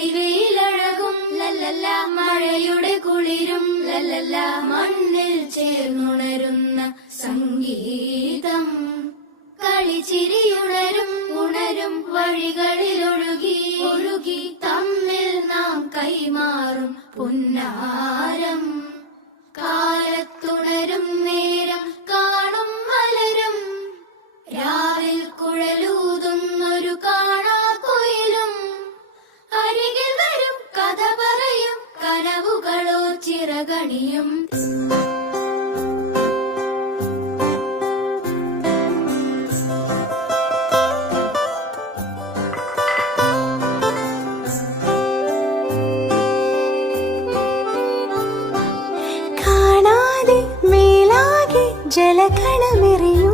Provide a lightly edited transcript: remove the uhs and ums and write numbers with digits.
പൊഴിവയിലഴകും ലല്ലല്ല, മഴയുടെ കുളിരും ലല്ലല്ല, മണ്ണിൽ ചേർന്നുണരുന്ന സംഗീതം. കളിച്ചിരിയുണരും ഉണരും വഴികളിലൊഴുകി ഒഴുകി തമ്മിൽ നാം കൈമാറും പുന്നാരം. കാലത്തുണരും നേരം കാണും മലരും, രാവിൽ കുഴലൂതുന്നൊരു കാണാക്കുയിലും. അരികിൽ വരും കഥ പറയും കനവുകളോ ചിറകണിയും. ജലകണമെറിയും